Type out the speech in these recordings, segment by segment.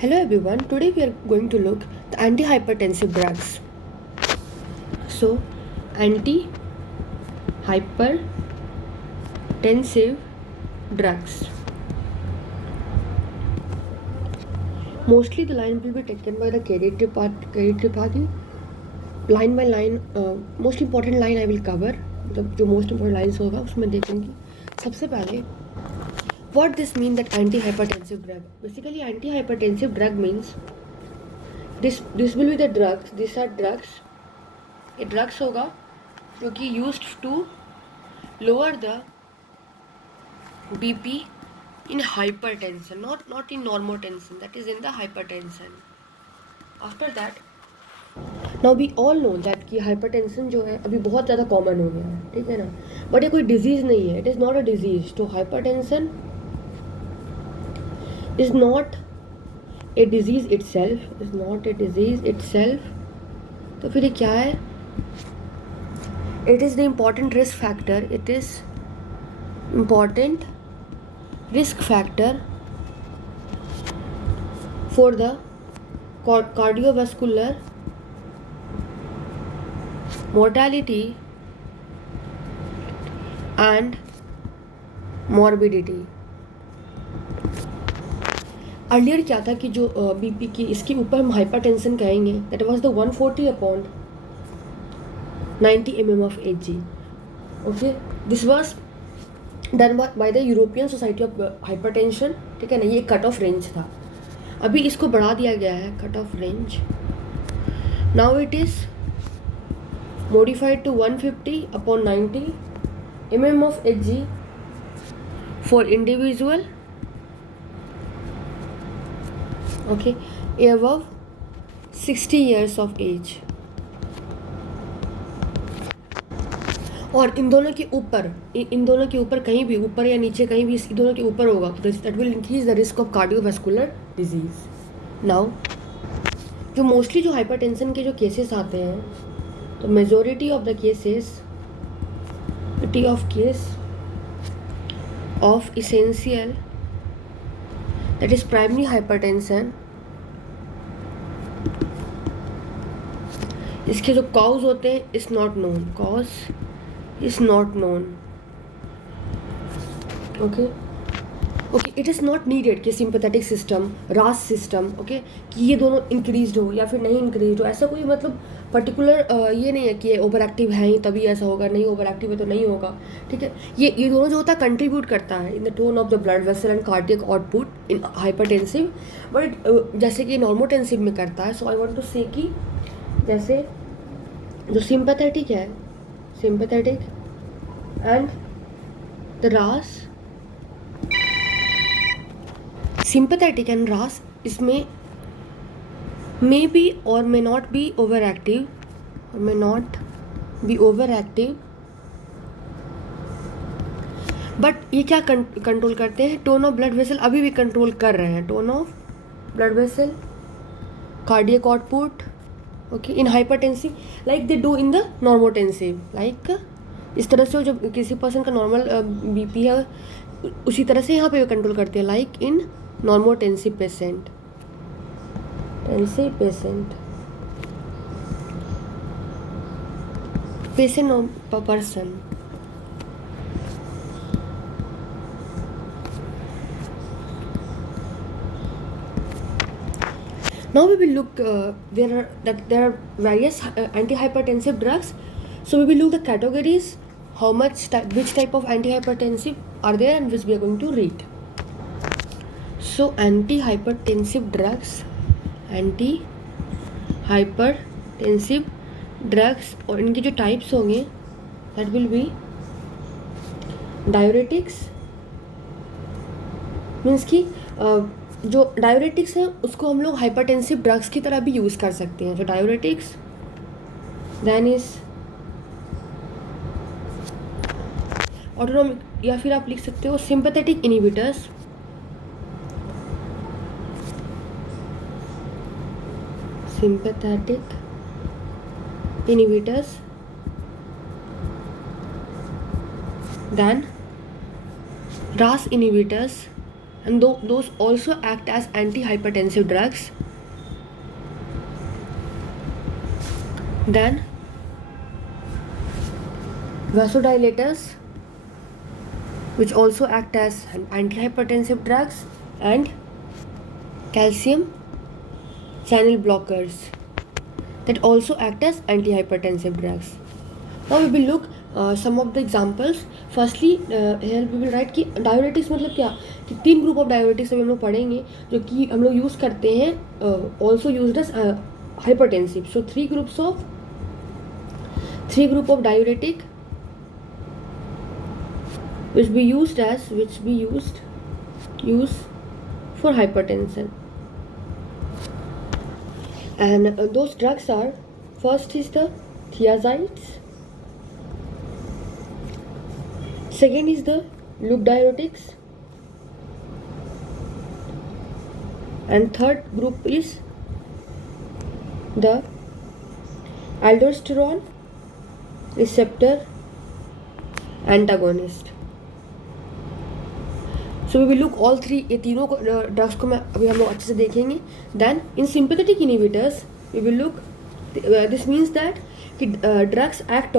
Hello everyone, today we are going to look at antihypertensive drugs. So, antihypertensive drugs. Mostly the line will be taken by the Tripathi. Line by line, most important line I will cover. जो most important lines होगा उसमें देखेंगे. सबसे पहले what this mean that antihypertensive drug? Basically antihypertensive drug means this will be the drugs. These are drugs. ये drugs होगा जो कि used to lower the BP in hypertension, not in normotension, that is in the hypertension. After that now we all know that कि hypertension जो है अभी बहुत ज़्यादा कॉमन हो गया है, ठीक है ना. बट ये कोई डिजीज़ नहीं है, it is not a disease. तो hypertension is not a disease itself, is not a disease itself. तो फिर ये क्या है? It is the important risk factor. It is important risk factor for the cardiovascular mortality and morbidity. Earlier क्या था कि जो बीपी की इसके ऊपर हम हाइपरटेंशन कहेंगे, that was the 140/90 mm of Hg. Okay, this was done by the European Society of Hypertension. ठीक है ना, ये कट ऑफ रेंज था. अभी इसको बढ़ा दिया गया है cut off range. Now it is modified to 150/90 mm of Hg for individual, okay, above 60 years of age. और इन दोनों के ऊपर कहीं भी ऊपर या नीचे कहीं भी इन दोनों के ऊपर होगा, that will increase the risk of cardiovascular disease. Now जो मोस्टली जो हाइपरटेंशन के जो केसेस आते हैं, तो majority of case of essential that is primary hypertension, इसके जो कॉज होते हैं is not known. Cause is not known. Okay, it is not needed कि सिंपैथेटिक सिस्टम, रास सिस्टम, ओके, कि ये दोनों इंक्रीज्ड हो या फिर नहीं इंक्रीज हो. ऐसा कोई मतलब पर्टिकुलर ये नहीं है कि ये ओवर एक्टिव है ही तभी ऐसा होगा, नहीं ओवर एक्टिव है तो नहीं होगा. ठीक है, ये दोनों जो होता है कंट्रीब्यूट करता है in the tone of the blood vessel and cardiac output in hypertensive, but जैसे कि नॉर्मोटेंसिव में करता है. सो आई वांट टू से कि जैसे जो सिंपैथेटिक है, sympathetic and the RAS, sympathetic and RAS इसमें may be or may not be overactive, but ये क्या कंट्रोल करते हैं? टोन ऑफ ब्लड वेसल अभी भी कंट्रोल कर रहे हैं. Tone of blood vessel, cardiac output, okay, in hypertensive like they do in the normotensive. Like इस तरह से जो किसी पर्सन का नॉर्मल बीपी है उसी तरह से यहाँ पे कंट्रोल करते हैं, like in normotensive patient. Person. Now we will look there are various antihypertensive drugs. So we will look the categories, which type of antihypertensive are there, and which we are going to read. So antihypertensive drugs और इनके जो types होंगे, that will be diuretics, means कि जो डायूरेटिक्स है उसको हम लोग हाइपरटेंसिव ड्रग्स की तरह भी यूज़ कर सकते हैं. जो डायूरेटिक्स, देन इज ऑटोनोमिक, या फिर आप लिख सकते हो sympathetic inhibitors, then RAS inhibitors and those also act as antihypertensive drugs. Then vasodilators, which also act as antihypertensive drugs, and calcium channel blockers that also act as antihypertensive drugs. Now we will look some of the examples. Firstly, here we will write कि diuretics मतलब क्या, कि 3 group of diuretics अभी हम लोग पढ़ेंगे जो कि हम लोग यूज़ करते हैं, also used as hypertensive. So 3 group of diuretic which be used for hypertension, and those drugs are, first is the thiazides, second is the loop diuretics, and third group is the aldosterone receptor antagonist. So we will look all three, ये तीनों ड्रग्स को मैं अभी हम लोग अच्छे से देखेंगे. Then in sympathetic inhibitors we will look, this means that कि drugs act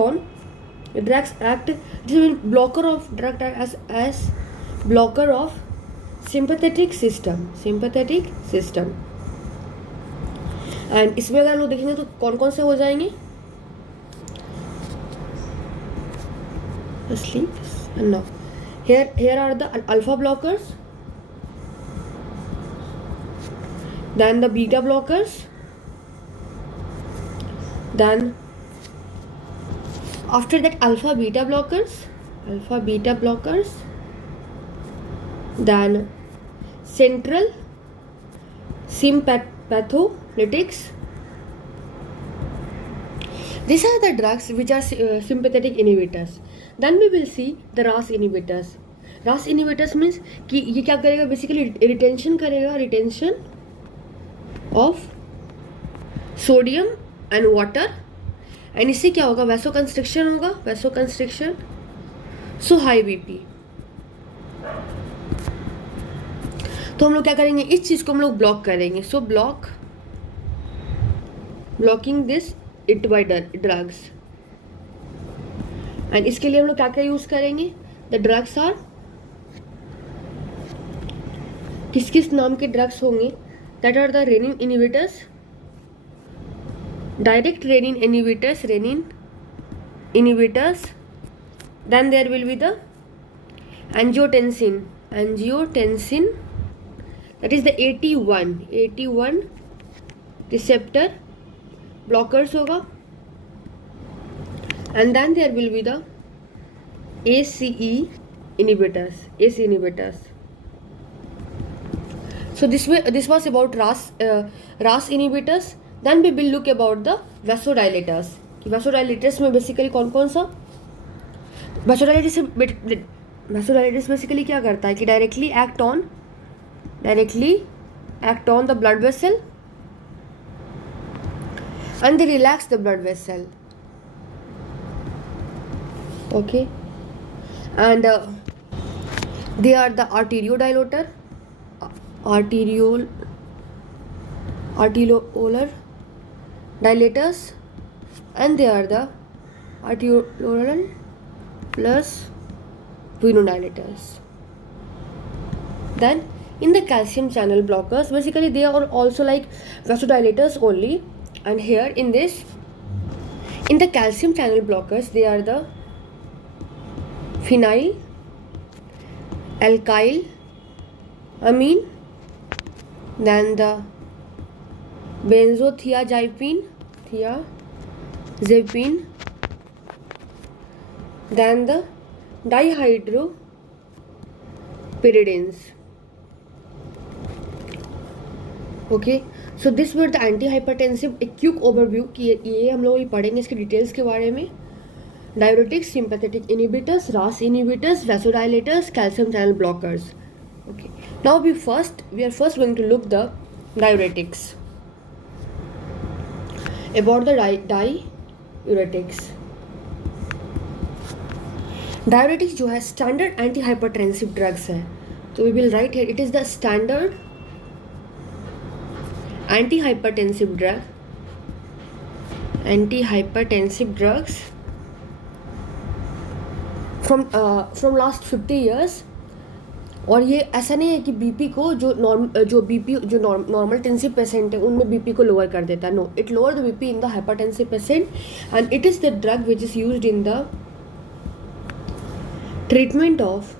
blocker of drug as blocker of sympathetic system. And इसमें अगर हम लोग देखेंगे तो कौन कौन से हो जाएंगे, sleep no. Here are the alpha blockers, then the beta blockers, then after that alpha beta blockers, then central sympatholytics. These are the drugs which are sympathetic inhibitors. Then we will see the RAS inhibitors. RAS inhibitors means कि ये क्या करेगा, basically retention करेगा, retention of sodium and water, and इससे क्या होगा, vaso constriction, सो high BP. तो हम लोग क्या करेंगे, इस चीज़ को हम लोग ब्लॉक करेंगे. So blocking this it by drugs. And इसके लिए हम लोग क्या क्या यूज करेंगे, द ड्रग्स आर, किस नाम के ड्रग्स होंगे, that are the renin inhibitors, direct renin inhibitors, then there will be the angiotensin, that is the 81 receptor blockers होगा, and then there will be the ACE inhibitors. So this was about RAS inhibitors. Then we will look about the vasodilators. vasodilators में basically कौन सा, vasodilators basically क्या करता है कि directly act on the blood vessel and they relax the blood vessel. Okay, and they are the arteriolar dilators, and they are the arteriolar plus venodilators. Then in the calcium channel blockers, basically they are also like vasodilators only, and here in the calcium channel blockers, they are the phenyl alkyl amine, then the benzothiazepine, then the dihydropyridines. Okay, so this were the antihypertensive, a quick overview कि ये हम लोग पढ़ेंगे इसके डिटेल्स के बारे में. Diuretics, sympathetic inhibitors, RAS inhibitors, vasodilators, calcium channel blockers. Okay. Now we are first going to look the diuretics. About the diuretics. Diuretics जो है स्टैंडर्ड एंटी हाइपरटेंसिव ड्रग्स है. So we will write here, it is the standard antihypertensive drug, antihypertensive drugs from last 50 years. और ये ऐसा नहीं है कि बीपी को जो नॉर्मल टेंसिव पेशेंट है उनमें बीपी को लोअर कर देता है. No, it lower the BP in the hypertensive patient and it is the drug which is used in the treatment of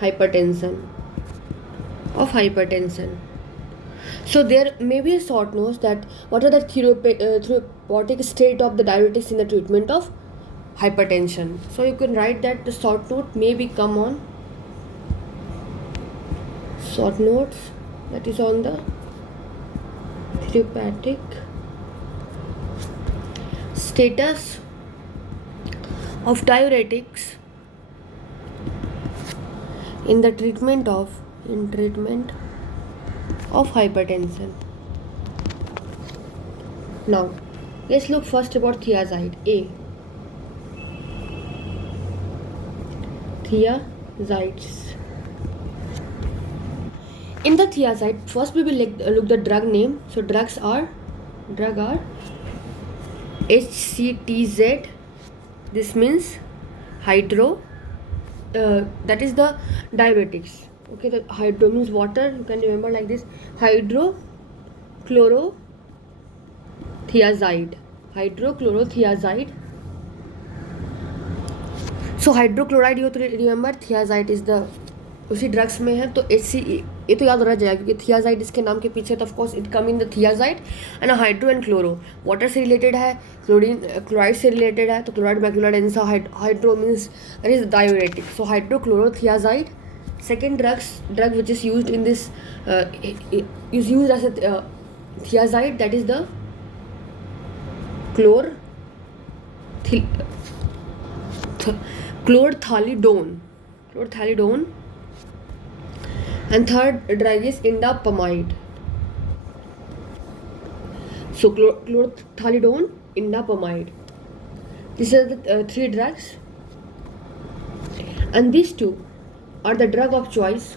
hypertension. So there may be a short notes that what are the therapeutic state of the diuretics in the treatment of hypertension. So you can write that the short note may be come on short notes, that is on the therapeutic status of diuretics in the treatment of hypertension. Now let's look first about thiazide. Thiazides. In the thiazide, first we will look the drug name. So drug are HCTZ. This means hydro. That is the diuretics. Okay, the hydro means water. You can remember like this: hydrochlorothiazide. So hydrochloride you have to remember. Thiazide is the उसी ड्रग्स में है. तो ये तो याद रह जाएगा क्योंकि थियाजाइड इसके नाम के पीछे तो of course it come in the thiazide. And hydro and chloro water से रिलेटेड है, क्लोराइड से रिलेटेड है. तो chloride macula densa, hydro means that is diuretic. So hydrochlorothiazide second drug which is used in this is used as a thiazide, that is the chlorthalidone. And third drug is indapamide. So chlorthalidone, indapamide, these are the three drugs, and these two are the drug of choice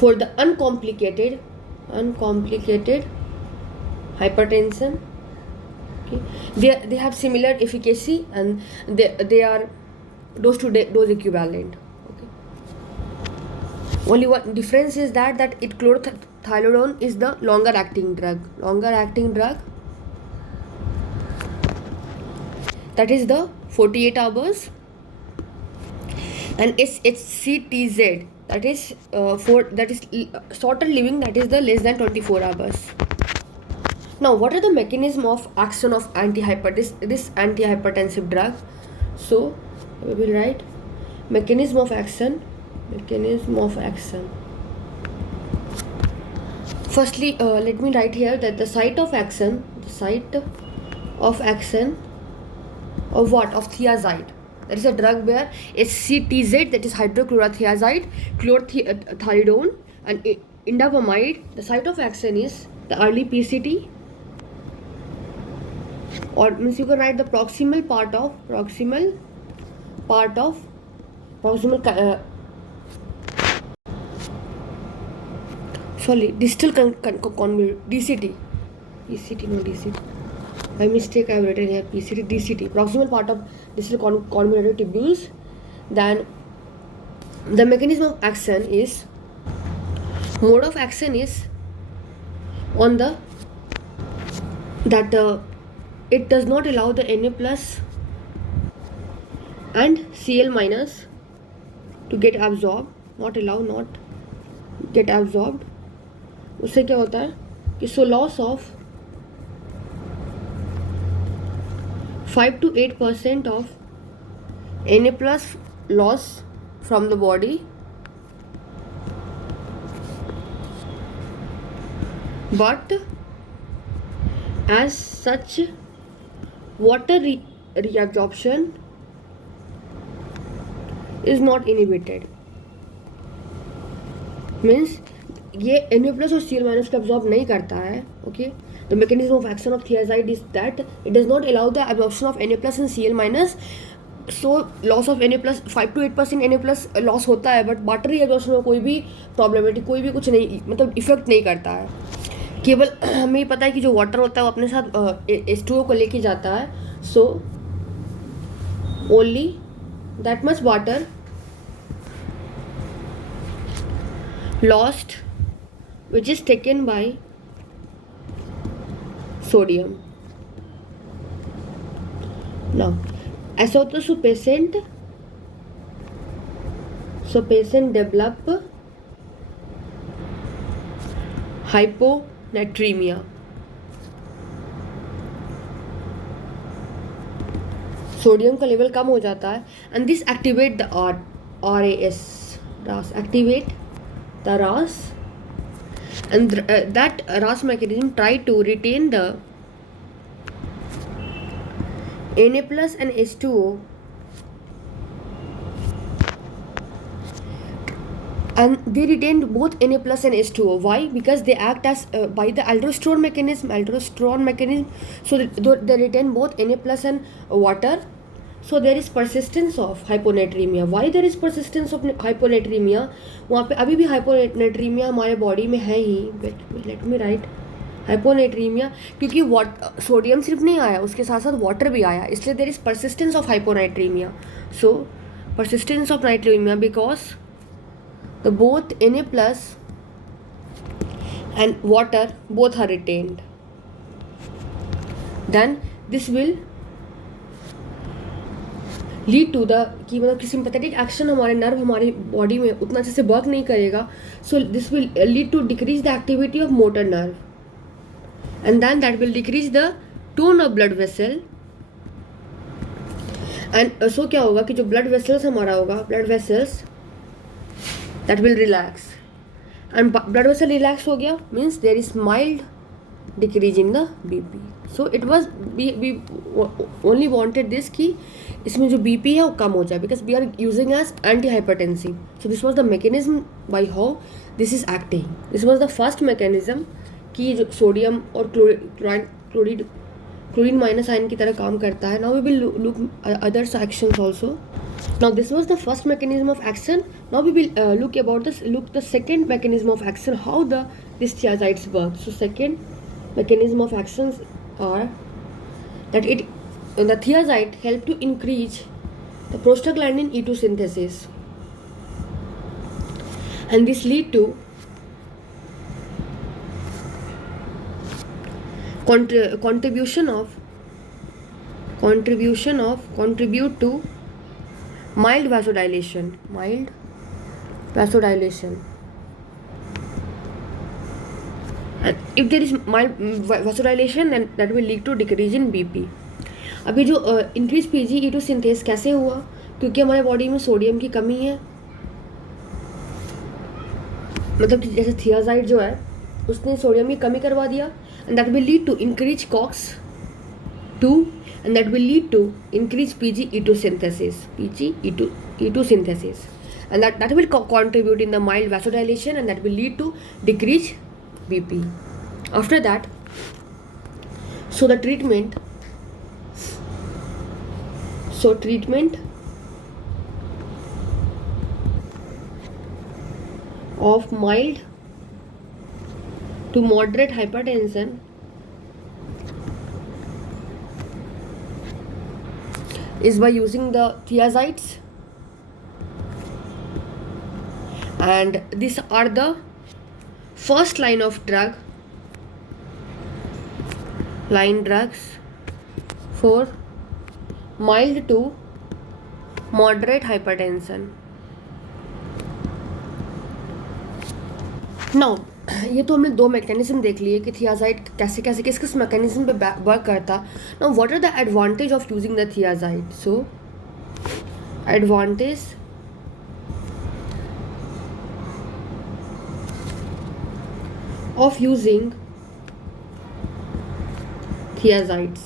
for the uncomplicated hypertension. Okay, they have similar efficacy and they are dose to dose equivalent. Okay, only one difference is that it chlorthalidone is the longer acting drug, that is the 48 hours, and HCTZ that is shorter living, that is the less than 24 hours. Now what are the mechanism of action of this antihypertensive drug? So we will write mechanism of action. Firstly, let me write here that the site of action of what? Of thiazide. That is a drug where HCTZ, that is hydrochlorothiazide, chlorthalidone and indapamide, the site of action is the early PCT, or means you can write the proximal part of distal DCT. By mistake I have written here PCT, DCT, proximal part of distal convoluted tubules. Then the mechanism of action is, mode of action is on the that it does not allow the Na plus and Cl minus to get absorbed, not get absorbed. उससे क्या होता है कि so loss of 5 to 8% of Na plus loss from the body, but as such water reabsorption is not inhibited. Means ये Na plus और Cl minus को absorb नहीं करता है. Okay, the mechanism of action of thiazide is that it does not allow the absorption of Na plus and Cl minus so loss of Na+, 5 to 8% Na+ loss होता है, but watery exhaustion में कोई भी प्रॉब्लमेटिक, कोई भी कुछ नहीं, मतलब इफेक्ट नहीं करता है. केवल हमें ही पता है कि जो वाटर होता है वो अपने साथ H2O को लेके जाता है. So only that much water lost which is taken by sodium. Now ऐसा होता है, so patient develop hyponatremia. Sodium का लेवल कम हो जाता है, and this activate the RAS activate the RAS, and that RAS mechanism try to retain the Na+ and H2O, and they retain both Na+ and H2O. Why? Because they act as by the aldosterone mechanism. So they retain both Na+ and water. So there is persistence of hyponatremia. Why there is persistence of hyponatremia? वहाँ पे अभी भी hyponatremia हमारे बॉडी में है ही. Let me write hyponatremia, क्योंकि सोडियम सिर्फ नहीं आया, उसके साथ साथ वाटर भी आया, इसलिए there is persistence of hyponatremia. So persistence of natremia because the both Na+ and water both are retained. Then this will lead to the कि मतलब कि सिंपैथेटिक एक्शन हमारे नर्व हमारी बॉडी में उतना अच्छे से वर्क नहीं करेगा. So this will lead to decrease the activity of motor nerve, and then that will decrease the tone of blood vessel. And so क्या होगा कि जो ब्लड वेसल्स हमारा होगा, blood vessels that will relax, and blood vessel relax हो गया means there is mild decrease in the BP. So it was we only wanted this कि इसमें जो BP है वो कम हो जाए, because we are using as antihypertensive. So this was the mechanism by how this is acting. This was the first mechanism कि जो सोडियम और क्लोरीन माइनस आयन की तरह काम करता है. Now we will look others actions also. Now this was the first mechanism of action. Now we will look the second mechanism of action, how these thiazides work. So second mechanism of actions are that the thiazide help to increase the prostaglandin E2 synthesis, and this lead to contribute to mild vasodilation. And if there is mild vasodilation, then that will lead to decrease in BP. अभी जो increase PGE2 synthase कैसे हुआ? क्योंकि हमारे बॉडी में सोडियम की कमी है. मतलब कि जैसे थियाजाइड जो है उसने सोडियम की कमी करवा दिया, and that will lead to increase COX-2, and that will lead to increase PGE2 synthesis. And that will contribute in the mild vasodilation, and that will lead to decrease BP. After that, so the treatment of mild to moderate hypertension is by using the thiazides, and these are the first line drugs for mild to moderate hypertension. Now ये तो हमने दो मैकेनिज्म देख लिए कि थियाजाइड कैसे कैसे किस मैकेनिज्म पे वर्क करता. Now what are the advantage of using the thiazide? So advantage of using thiazides.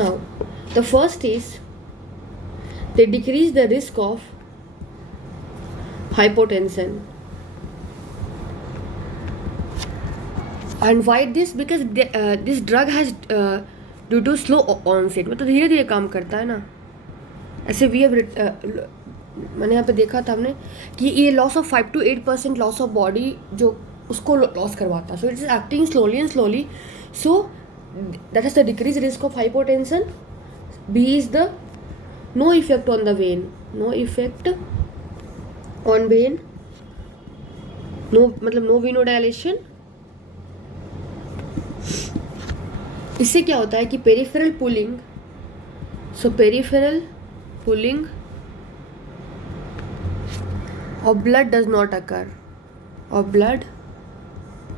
Now the first is they decrease the risk of hypotension. And why this, because this drug has due to slow onset, मतलब धीरे धीरे काम करता है ना. ऐसे we have मैंने यहाँ पे देखा था हमने कि ये loss of 5 to 8% loss of body जो उसको लॉस करवाता है. So it is acting slowly and slowly. So that is the decrease risk of hypotension. B is the no effect on the vein, no effect on vein, no मतलब no venodilation. इससे क्या होता है कि peripheral pooling, so peripheral pooling of blood does not occur, of blood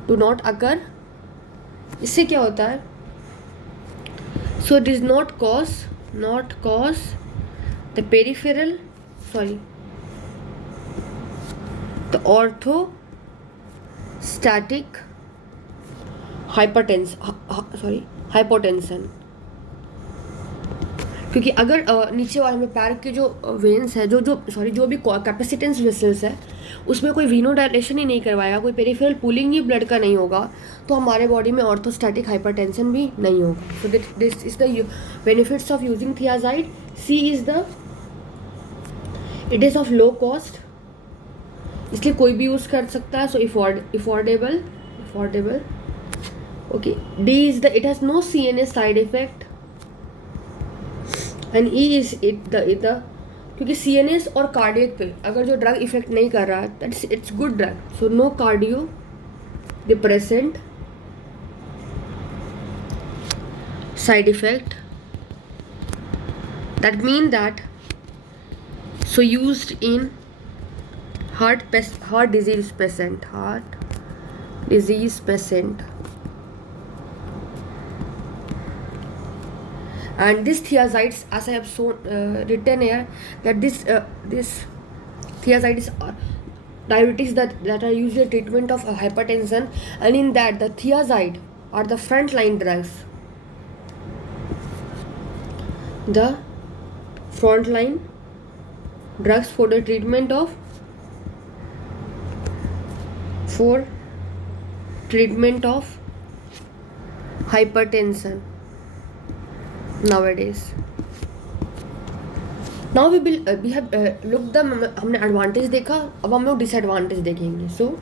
do not occur. इससे क्या होता है? So it is not cause the peripheral, the orthostatic hypotension. क्योंकि अगर नीचे वाले में पैर के जो वेन्स है, जो भी कैपेसिटेंस वेसल्स है, उसमें कोई वीनोडाइलेशन ही नहीं करवाएगा, कोई पेरिफेरल पुलिंग ही ब्लड का नहीं होगा, तो हमारे बॉडी में ऑर्थोस्टैटिक हाइपरटेंशन भी नहीं होगा. So this is the benefits of using thiazide. C is the it is of low cost, इसलिए कोई भी यूज़ कर सकता है. So affordable. Okay. D is the it has no CNS side effect. And E is the क्योंकि CNS और cardiac पे अगर जो ड्रग इफेक्ट नहीं कर रहा है, that's it's good drug. So no cardio depressant side effect. That mean that so used in heart disease patient. And this thiazides, as I have written here, that this thiazides are diuretics that are used in treatment of hypertension, and in that the thiazide are the frontline drugs. The frontline drugs for the treatment of hypertension nowadays. Now we have looked the हमने advantage देखा, अब हम लोग disadvantage देखेंगे. So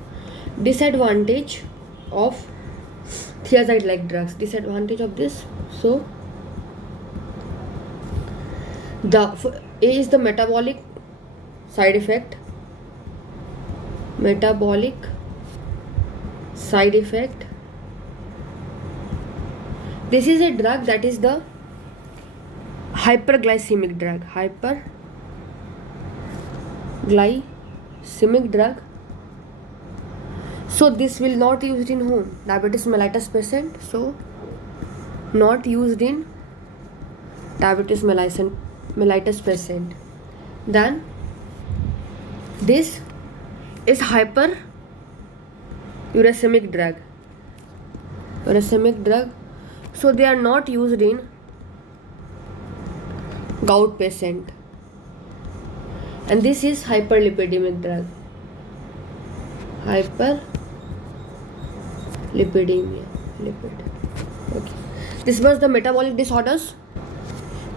disadvantage of thiazide like drugs, disadvantage of this. So A is the metabolic side effect. This is a drug that is the hyperglycemic drug. So this will not used in whom? Diabetes mellitus patient. So not used in diabetes mellitus patient. Then this is hyperuricemic drug. So they are not used in gout patient. And this is hyperlipidemic drug. Hyperlipidemia. Okay. This was the metabolic disorders.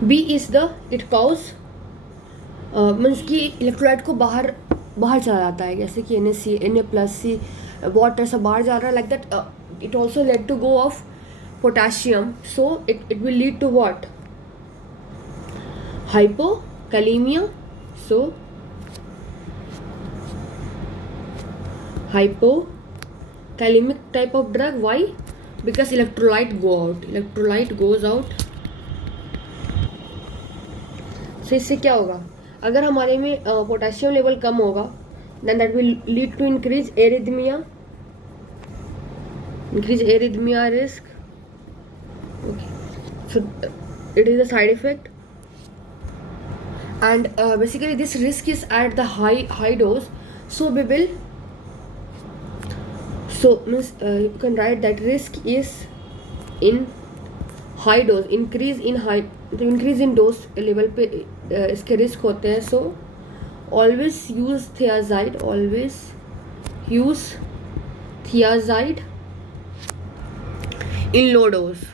B is the it cause means कि इलेक्ट्रोलाइट को बाहर चला जाता है, जैसे कि Na+C water सब बाहर जा रहा है, like that. It also led to go of potassium. So it will lead to what? hypokalemia. So hypokalemic type of drug. Why? Because electrolyte goes out. So इससे क्या होगा? अगर हमारे में पोटेशियम लेवल कम होगा, then that will lead to increase arrhythmia risk. Okay. So it is a side effect. And basically this risk is at the high dose. So we will, you can write that risk is in high dose, increase in dose level पे इसके risk होते हैं. So always use thiazide in low dose.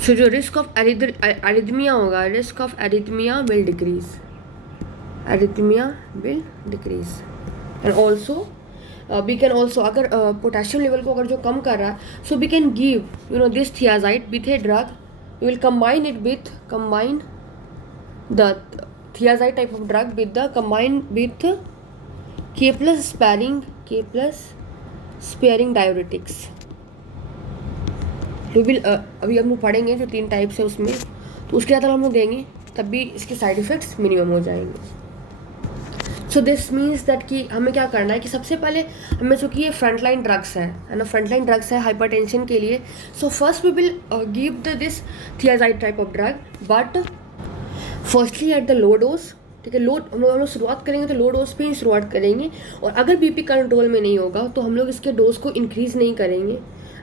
So जो risk of arrhythmia होगा, risk of arrhythmia will decrease. Arrhythmia will decrease. And also we can also अगर potassium level को अगर जो कम कर रहा है, so we can give this thiazide with a drug. We will combine the thiazide type of drug with K plus sparing diuretics. We will अभी हम लोग पढ़ेंगे जो 3 टाइप्स है उसमें, तो उसके अंदर हम लोग देंगे तब भी इसके साइड इफेक्ट्स मिनिमम हो जाएंगे. सो दिस मीन्स दैट कि हमें क्या करना है कि सबसे पहले हमें जो कि ये फ्रंट लाइन ड्रग्स है ना, फ्रंट लाइन ड्रग्स है हाइपरटेंशन के लिए. So first we will give this thiazide type of drug, but firstly at the low dose. ठीक है, हम लोग शुरुआत करेंगे तो लो डोज पे ही शुरुआत करेंगे. और अगर बीपी कंट्रोल में नहीं होगा तो हम लोग इसके डोज को इंक्रीज नहीं करेंगे,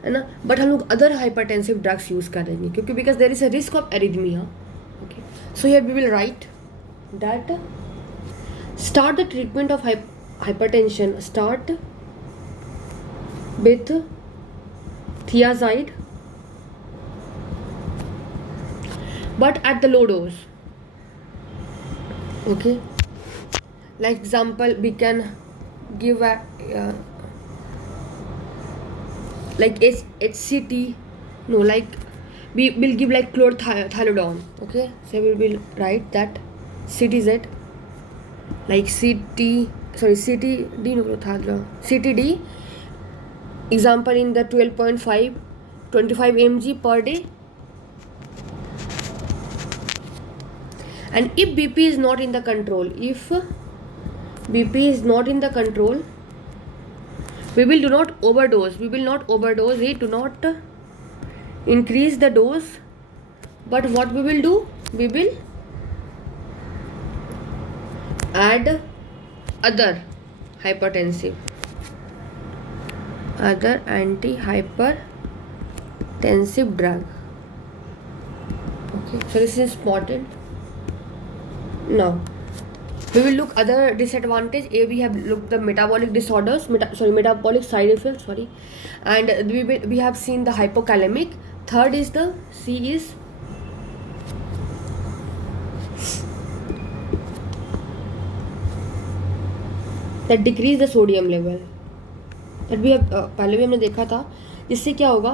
है ना, बट हम लोग अदर हाइपरटेंसिव ड्रग्स यूज़ करेंगे क्योंकि because there is a risk of arrhythmia. Okay, so here we will write that start the treatment of hypertension, start with thiazide but at the low dose. Okay, like example we can give like HCT, no, like we will give like chlorothalidone. Okay, so we will write that CTZ like CTD example in the 12.5 25 mg per day. And if BP is not in the control, we will not overdose it, do not increase the dose, but what we will do, we will add other antihypertensive drug. Okay, so this is important. Now we will look other disadvantage. We have looked the metabolic disorders, metabolic side effects, and we have seen the hypokalemic. Third is the C is that decrease the sodium level. that we have पहले भी हमने देखा था. इससे क्या होगा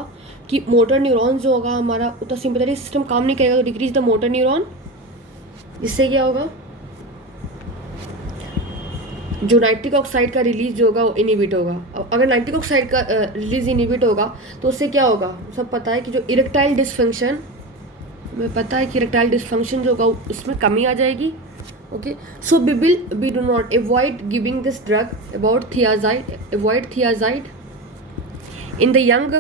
कि motor neuron जो होगा हमारा उतना सिंपैथेटिक सिस्टम काम नहीं करेगा, तो डिक्रीज द मोटर न्यूरॉन. इससे क्या होगा, जो नाइट्रिक ऑक्साइड का रिलीज जो होगा वो इनिबिट होगा. अगर नाइट्रिक ऑक्साइड का रिलीज इनिबिट होगा तो उससे क्या होगा, सब पता है कि जो इरेक्टाइल डिसफंक्शन, हमें पता है कि इरेक्टाइल डिसफंक्शन जो होगा उसमें कमी आ जाएगी. Okay, so we do not avoid giving this drug, avoid thiazide in the young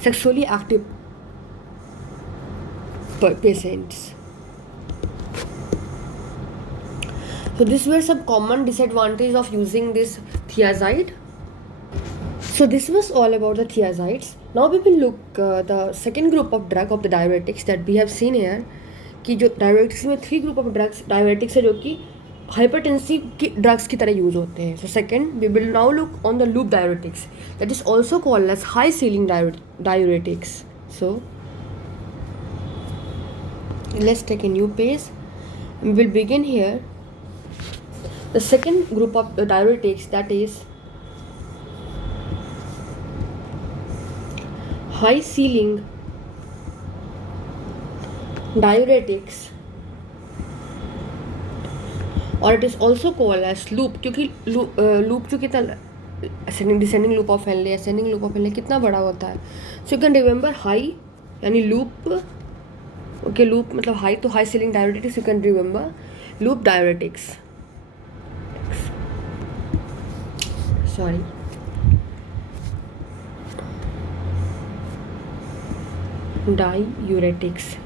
sexually active patients. So these were some common disadvantages of using this thiazide. So this was all about the thiazides. Now we will look the second group of drug of the diuretics that we have seen here. कि जो डायरेटिक्स में 3 group of drugs diuretics है जो कि हाइपरटेंसिव की ड्रग्स की तरह use होते हैं. So second we will now look on the loop diuretics that is also called as high ceiling diuretics. So let's take a new page. We will begin here the second group of diuretics that is high ceiling diuretics, और it is also called as loop, क्योंकि loop जो कितना descending loop of Henle, ascending loop of Henle कितना बड़ा होता है. So you can remember high यानी loop. Okay, loop मतलब हाई, तो high ceiling diuretics you can remember loop diuretics. Sorry, diuretics.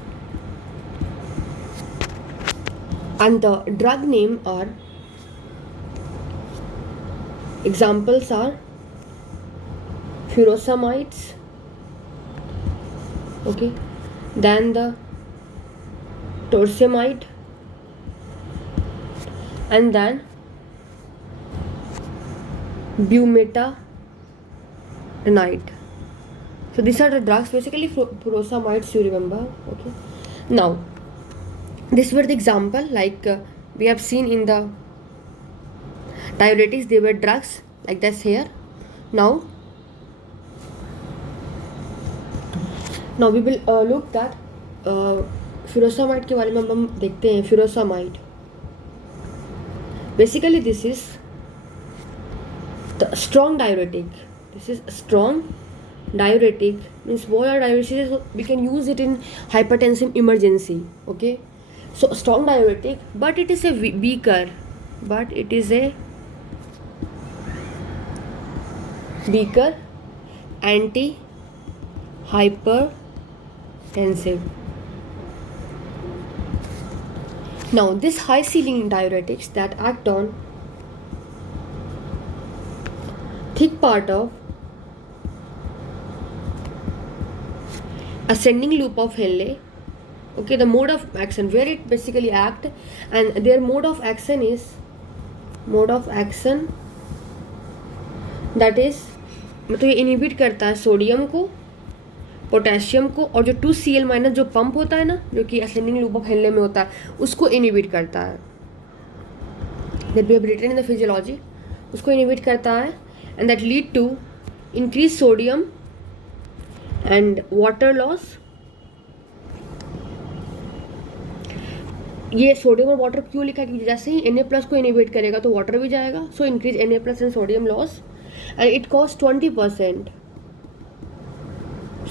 And the drug name are, examples are furosemides. Okay, then the torsemide, and then night. So these are the drugs, basically furosemides, you remember. Okay, now this were the example, like we have seen in the diuretics, they were drugs like this here. Now we will look that furosemide के बारे में हम देखते हैं. furosemide, basically this is the strong diuretic. This is strong diuretic, means what are diuretics? We can use it in hypertensive emergency. Okay, so strong diuretic, but it is a weaker, antihypertensive. Now this high ceiling diuretics that act on thick part of ascending loop of Henle. Okay, the mode of action, where it basically act, and their mode of action that is, मतलब ये इनहिबिट करता है सोडियम को, पोटेशियम को, और जो 2Cl minus जो पंप होता है ना, जो कि असेंडिंग लूप ऑफ हेनले में होता है, उसको इनहिबिट करता है. That we have written in the physiology. उसको इनहिबिट करता है, and that lead to increase sodium and water loss. ये सोडियम और वाटर क्यों लिखा है? क्योंकि जैसे ही Na+ को इनहिबिट करेगा तो वाटर भी जाएगा. So increase Na+ and sodium loss, and it costs 20%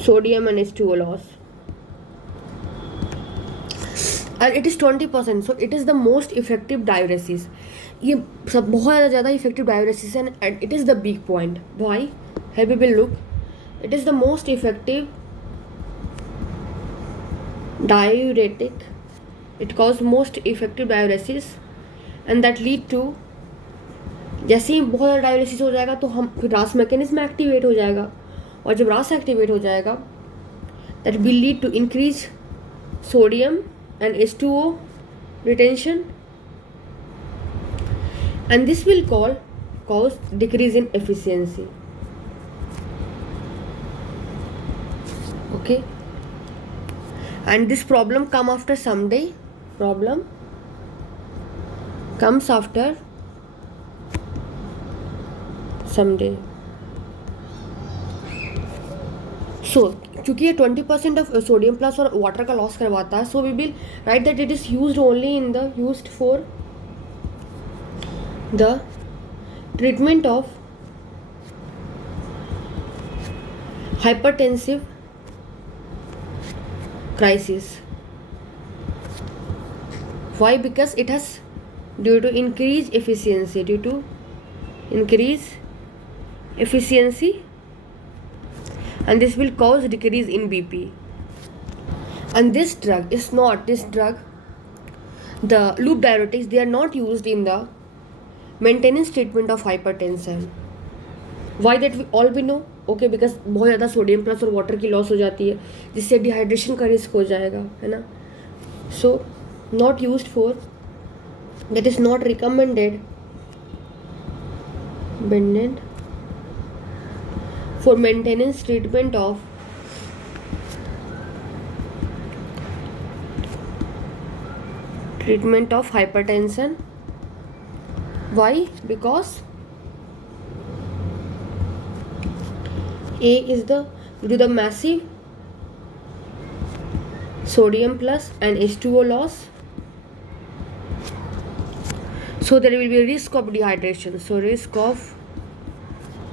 sodium and H2O loss, and it is 20%. So it is the most effective diuresis. ये सब बहुत ज़्यादा effective diuresis है, and it is the big point. Why? Here we will look. It is the most effective diuretic. It causes most effective diuresis, and that lead to, जैसे ही बहुत ज़्यादा डायलिसिस हो जाएगा तो हम फिर रास मैकेनिज्म एक्टिवेट हो जाएगा, और जब रास एक्टिवेट हो जाएगा that will lead to increase sodium and H2O retention, and this will cause decrease in efficiency. Okay, and this problem comes after someday. Problem comes after someday. So चूँकि ये 20% of sodium plus और water का loss करवाता है, so we will write that it is used only in the used for the treatment of hypertensive crisis. Why? Because it has due to increase efficiency, and this will cause decrease in BP. And this drug, the loop diuretics, they are not used in the maintenance treatment of hypertension. Why? that we all we know. Okay, because बहुत ज़्यादा sodium plus और वाटर की लॉस हो जाती है, जिससे डिहाइड्रेशन का रिस्क हो जाएगा, है ना. So not used for, that is not recommended for maintenance treatment of hypertension. Why? Because A is due to the massive sodium plus and H2O loss. So there will be a risk of dehydration. So risk of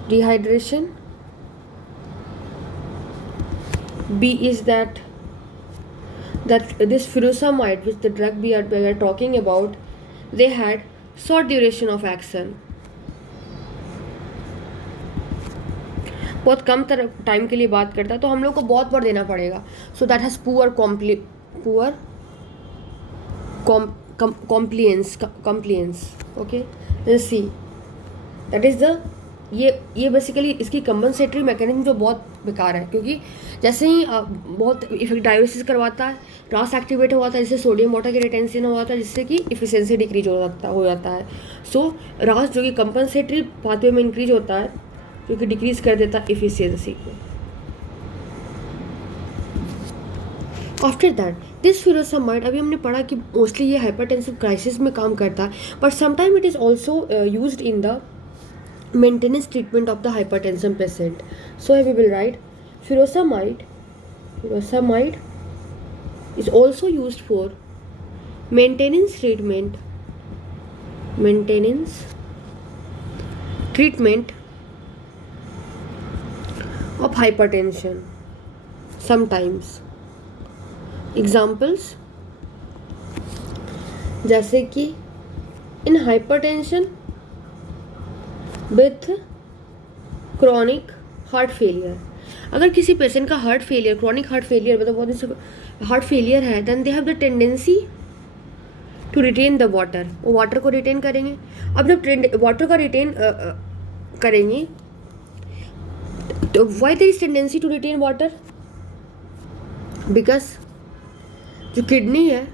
dehydration. B is that this furosemide, which the drug we are talking about, they had short duration of action. बहुत कम टाइम के लिए बात करता है, तो हम लोग को बहुत बार देना पड़ेगा. So that has poor compliance. Okay, let's see. That is the ये बेसिकली इसकी कंपनसेटरी मैकेनिज्म जो बहुत बेकार है, क्योंकि जैसे ही बहुत इफेक्ट डायलिसिस करवाता है, रास एक्टिवेट हुआ था, जिससे सोडियम वाटर की रिटेंशन हुआ था, जिससे कि इफिशिएंसी डिक्रीज हो जाता है. सो रास जो कि कंपनसेटरी पाथवे में इंक्रीज होता है, जो कि डिक्रीज कर देता एफिशिएंसी को. आफ्टर दैट दिस फ्यूरोसामाइड, अभी हमने पढ़ा कि मोस्टली ये हाइपरटेंसिव क्राइसिस में काम करता है, but sometime it is also used in the maintenance treatment of the hypertension patient. So we will write furosemide is also used for maintenance treatment of hypertension sometimes. Examples जैसे कि in hypertension with chronic heart failure. अगर किसी patient का heart failure, chronic heart failure मतलब बहुत से heart failure है, then they have the tendency to retain the water. वो वाटर को रिटेन करेंगे. अब जब वाटर का रिटेन करेंगे तो why there is tendency to retain water? Because जो किडनी है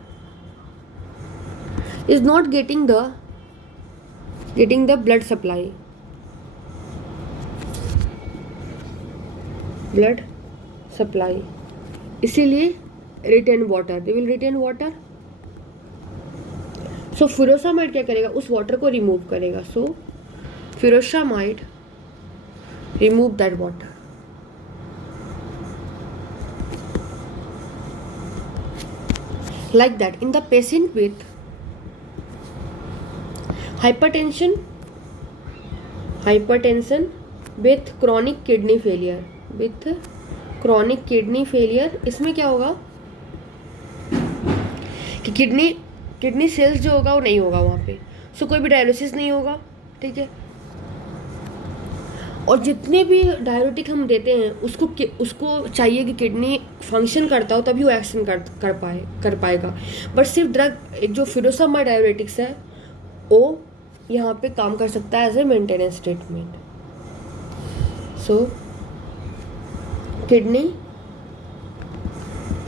is not getting the blood supply. Blood supply, इसीलिए retain water, they will retain water. So furosemide क्या करेगा? उस वाटर को रिमूव करेगा. So furosemide remove that water. Like that in the patient with hypertension with chronic kidney failure, इसमें क्या होगा कि किडनी सेल्स जो होगा वो नहीं होगा वहाँ पे. सो कोई भी डायलिसिस नहीं होगा. ठीक है. और जितने भी डायरेटिक हम देते हैं उसको चाहिए कि किडनी फंक्शन करता हो तभी वो एक्शन कर पाएगा. बट सिर्फ ड्रग जो फ्यूरोसामाइड डायरेटिक्स है वो यहाँ पे काम कर सकता है as a maintenance treatment. So kidney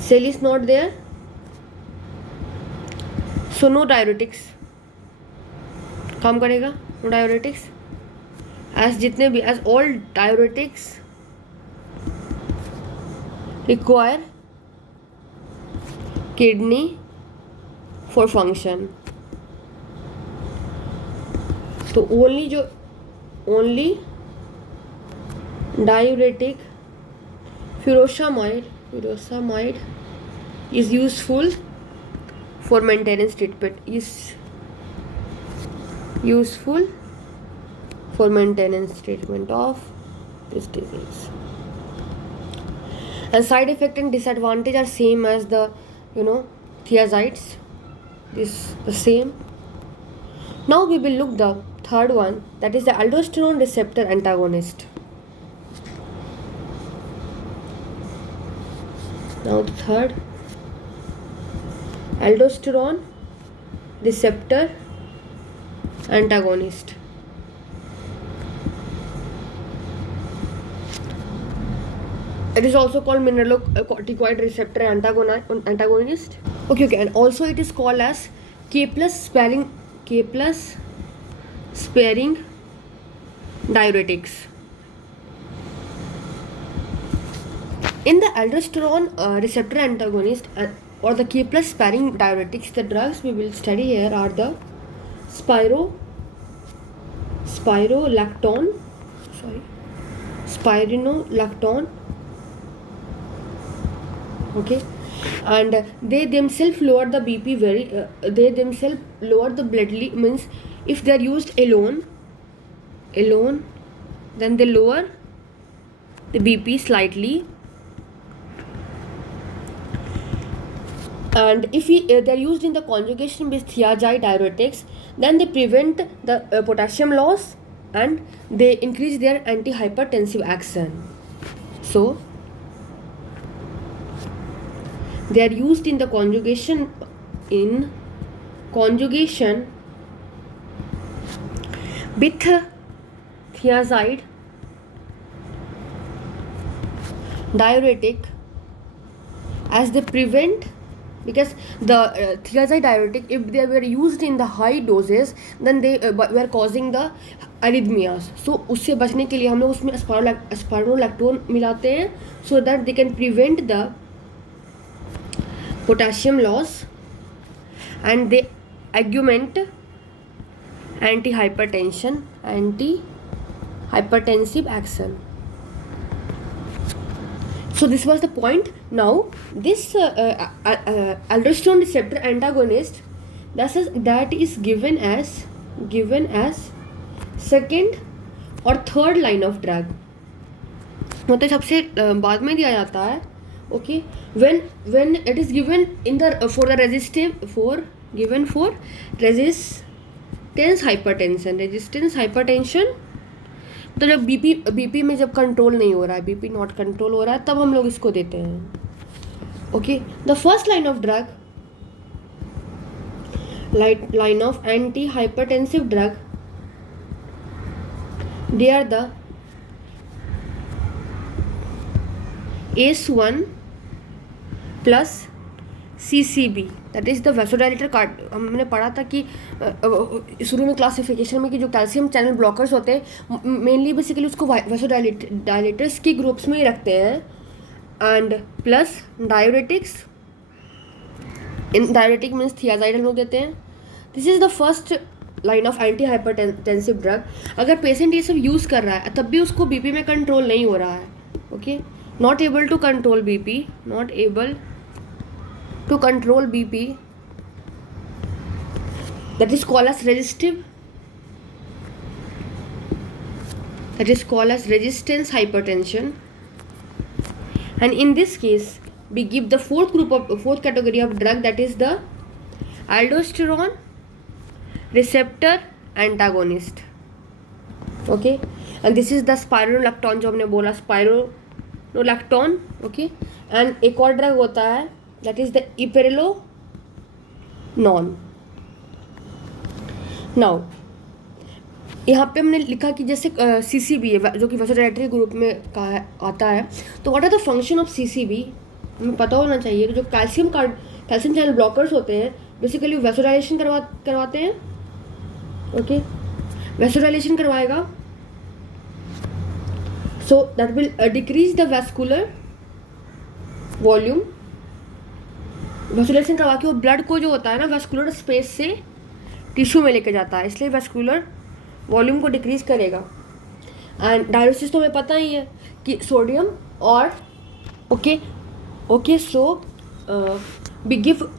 cell is not there, so no diuretics काम करेगा. No diuretics as all diuretics require kidney for function. तो only diuretic furosemide is useful for maintenance treatment, of this disease. And side effect and disadvantage are same as the thiazides. The same. Now we will look the third one, that is the aldosterone receptor antagonist. Now the third, aldosterone receptor antagonist. It is also called mineralocorticoid receptor antagonist. Okay, and also it is called as K plus sparing diuretics. In the aldosterone receptor antagonist or the K plus sparing diuretics, the drugs we will study here are the spironolactone. Okay, and they themselves lower the BP they themselves lower the blood means if they are used alone, then they lower the BP slightly. And if they are used in the conjugation with thiazide diuretics, then they prevent the potassium loss and they increase their antihypertensive action. So they are used in the conjugation with thiazide diuretic as they prevent, because the thiazide diuretic, if they were used in the high doses, then they were causing the arrhythmias. So उससे बचने के लिए हम लोग उसमें स्पाइरोलैक्टोन मिलाते हैं so that they can prevent the potassium loss and they augment antihypertensive action. So this was the point. Now this aldosterone receptor antagonist that is given as second or third line of drug, मतलब सबसे बाद में दिया जाता है. Okay, when it is given in the for resistance hypertension, तो जब बीपी में जब कंट्रोल नहीं हो रहा है, बीपी नॉट कंट्रोल हो रहा है, तब हम लोग इसको देते हैं. Okay, the first line of drug, line of antihypertensive drug, they are the ACE1 plus CCB, that is the vasodilator card. हमने पढ़ा था कि शुरू में क्लासिफिकेशन में कि जो कैल्शियम चैनल ब्लॉकर्स होते हैं मेनली बेसिकली उसको वैसोडाइलेटर्स की ग्रुप्स में ही रखते हैं. And plus diuretics, in diuretic means thiazide हम लोग देते हैं. This is the first line of anti hypertensive drug. अगर पेशेंट ये सब यूज़ कर रहा है तब भी उसको बीपी में कंट्रोल नहीं हो रहा है, okay, not able to control BP, not able to control BP, that is called as resistance hypertension. And in this case we give the fourth category of drug, that is the aldosterone receptor antagonist. Okay, and this is the spironolactone, जो हमने बोला spironolactone. Okay, and एक और ड्रग होता है that is the ipranolone. Now यहाँ पे हमने लिखा कि जैसे CCB है जो कि वैसोडाइलेटरी ग्रुप में आता है, तो what are the function of CCB हमें पता होना चाहिए. जो कैल्शियम चैनल ब्लॉकर्स होते हैं बेसिकली वैसोडाइलेशन करवाते हैं. ओके, वैसोडाइलेशन करवाएगा, so that will decrease the vascular volume. Vasodilation करवा के वो ब्लड को जो होता है ना वैस्कुलर स्पेस से टिश्यू में लेके जाता है, इसलिए वैस्कुलर वॉल्यूम को डिक्रीज करेगा. एंड डायलिसिस तो हमें पता ही है कि सोडियम और ओके सो गिव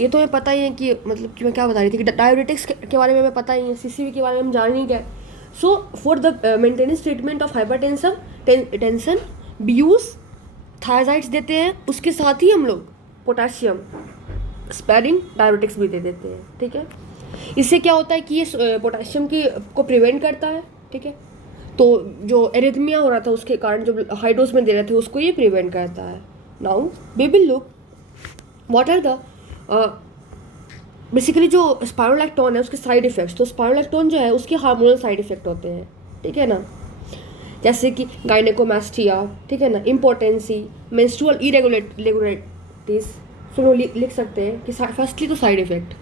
ये तो हमें पता ही है कि मतलब कि मैं क्या बता रही थी कि डायूरेटिक्स के बारे में हमें पता ही है, CCB के बारे में हम जान ही गए. So for the maintenance treatment of hypertension we use thyroids देते हैं, उसके साथ ही हम लोग पोटेशियम स्पेरिंग डायूरेटिक्स भी दे देते हैं. ठीक है, इससे क्या होता है कि ये पोटेशियम को प्रिवेंट करता है. ठीक है, तो जो एरिथमिया हो रहा था उसके कारण जो हाई डोज में दे रहे थे उसको ये प्रिवेंट करता है. Now we will look what are the basically जो स्पाइरोलैक्टोन है उसके साइड इफेक्ट्स. तो स्पाइरोलैक्टोन जो है उसके हार्मोनल साइड इफेक्ट होते हैं. ठीक है ना, जैसे कि गायनेकोमास्टिया, ठीक है ना, इम्पोर्टेंसी, मेंस्ट्रुअल इरेगुलरिटीज. सुनो लिख सकते हैं कि फर्स्टली तो साइड इफेक्ट.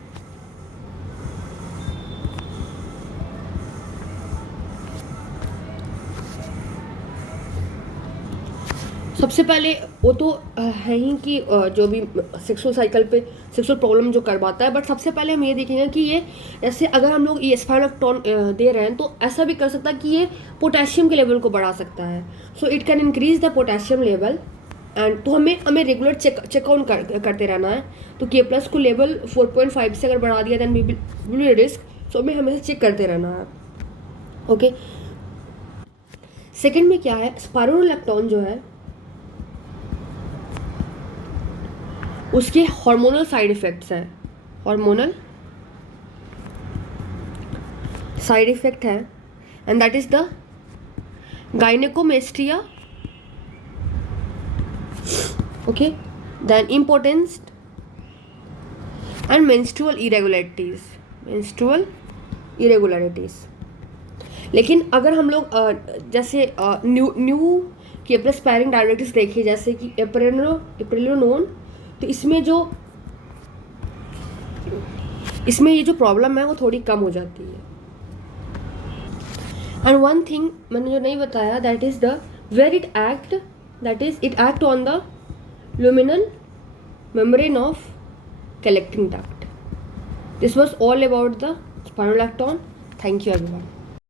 सबसे पहले वो तो है ही कि जो भी सेक्सुअल साइकिल पे सेक्सुअल प्रॉब्लम जो करवाता है, बट सबसे पहले हम ये देखेंगे कि ये जैसे अगर हम लोग ये स्पाइरोलैक्टोन दे रहे हैं तो ऐसा भी कर सकता है कि ये पोटेशियम के लेवल को बढ़ा सकता है. So it can increase the potassium level. And तो हमें रेगुलर चेकआउट करते रहना है. तो K+ को लेवल 4.5 से अगर बढ़ा दिया दैन वी विल रिस्क. सो हमें हमेशा चेक करते रहना है. ओके, सेकेंड में क्या है, स्पाइरोलैक्टोन जो है उसके हार्मोनल साइड इफेक्ट्स हैं. हार्मोनल साइड इफेक्ट है and that is the gynaecomastia, okay, then impotence and menstrual irregularities. लेकिन अगर हम लोग जैसे न्यू K+ स्पायरिंग डायरेक्टिव्स देखिए जैसे कि एप्रिलोनोन, तो इसमें ये जो प्रॉब्लम है वो थोड़ी कम हो जाती है. एंड वन थिंग मैंने जो नहीं बताया, that is the where it act, that is it act on the luminal membrane of collecting duct. This was all about the spironolactone. Thank you everyone.